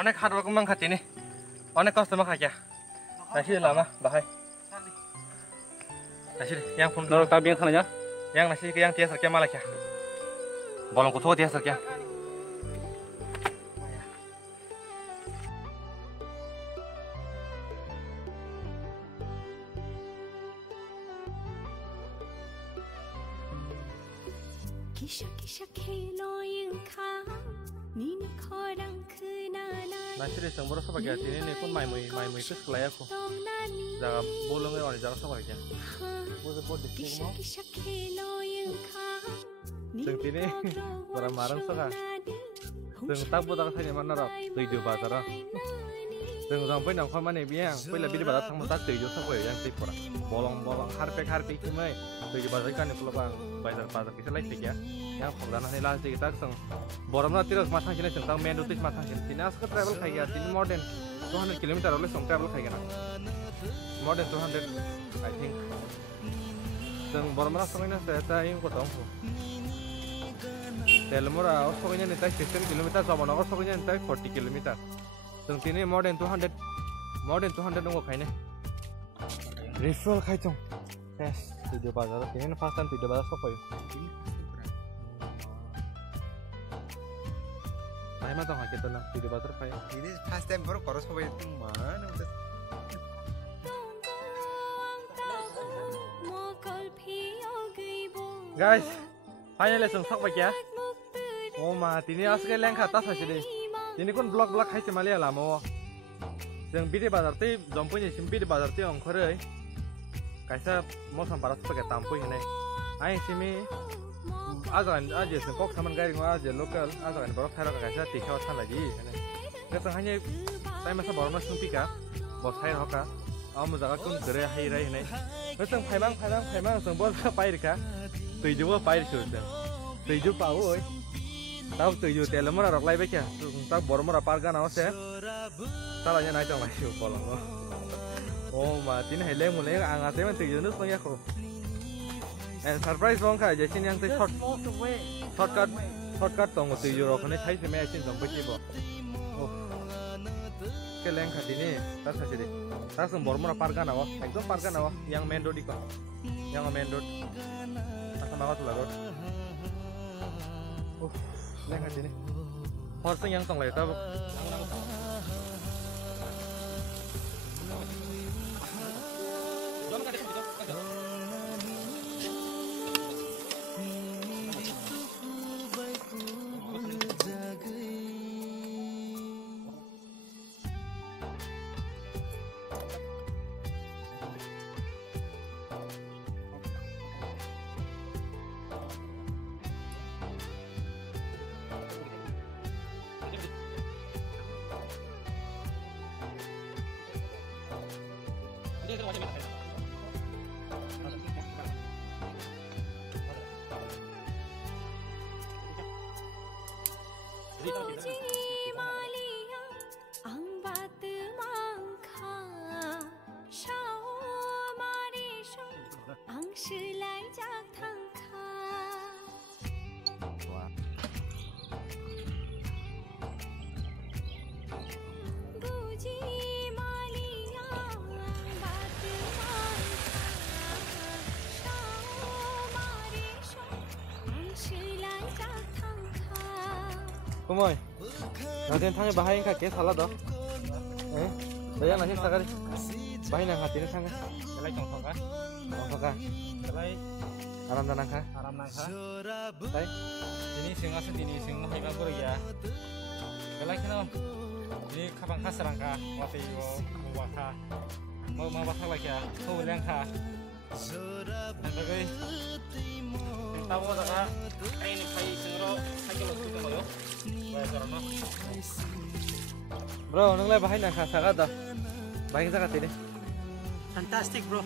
অনেক hard work মাংখাতি নি অনেক কষ্ট মাখাকিয়া নাসি লামা বাহাই নাসি yang phun Nol tabi yang sana yang nasi yang dia sarkia malakia bolong kutu dia sarkia nasi deh sembroh sama kayak sini nih pun mai mui itu sekelai aku jaga bolongnya orang jaga sama kayak bos di sini mau seng sini marang suka seng tak buat saya mana rap tujuh bazar seng sampai nang kau mana biang pilih pilih bazar sang mutak tujuh sama yang tip orang bolong harpek cuma tujuh bazar kan itu bang bazar kisah lain sih ya yang pengalaman ini lah sih kita seng boromnya terus masang sini seng tahu main rutis masang sini asal travel kayak sini modern 200 km oleh song travel kayak gana modern 200 I think seng boromnya songnya saya tahu kok tahu Telemura songnya nih tak 15 km sama orang songnya nih tak 40 km seng sini modern 200 nunggu kayaknya refill kayak cong yes tujuh bazar ini pasang tujuh bazar apa ya Ay mah tahu kita nak video bater apa ya? Ini first time baru koros apa itu mana? Guys, finally langsung sok bagi ya. Oh mati ini asal yang kata saja deh. Ini kan blog hai cemali lah mau. Yang video bater tu jompunya simpi di bater tu orang Korea. Kaisa mau sampai ratus pakai tampung ini. Ay sini aja sengkok sama gari aja lokal aja kan baru cara kaca tiga orang lagi kita hanya saya masa baru masuk pika bos saya hoka mau jaga kun gerai hai rai ini kita paimang sembol pair ka tujuh pair sudah tujuh pau tahu tujuh telemon orang lain bekia tahu baru mau parga nawas ya salahnya naik dong masih bolong oh mati nih heleng mulai angatnya man tujuh nus punya aku and surprise bong ka jesin yang te shortcut tong tu euro khone thai se me asin jong baki bo ke leng khati ni ta sa jide ta sum bormora parga nawa ekdom parga nawa yang main road iko yang main road asa mawa tu road leng khati ni horsing yang tong lai ta Kumoy, nanti tanya bahaya kak, kayak salah doh. Saya nanti sekali bahaya nang hati ni sangat. Selai contoh kah? Contoh kah? Selai Aram nangka. Selai ini singa ini singa hebat guru ya. Selai kena ini kapan kah serangka waktu itu mau waka lagi ya, kau ulang kah? Nanti gue tahu tak? Ini kai sengro kai kalau sudah mau yo. Bro, nang lai bahaya nang khasa kada. Bahaya sakit ini. Fantastic bro.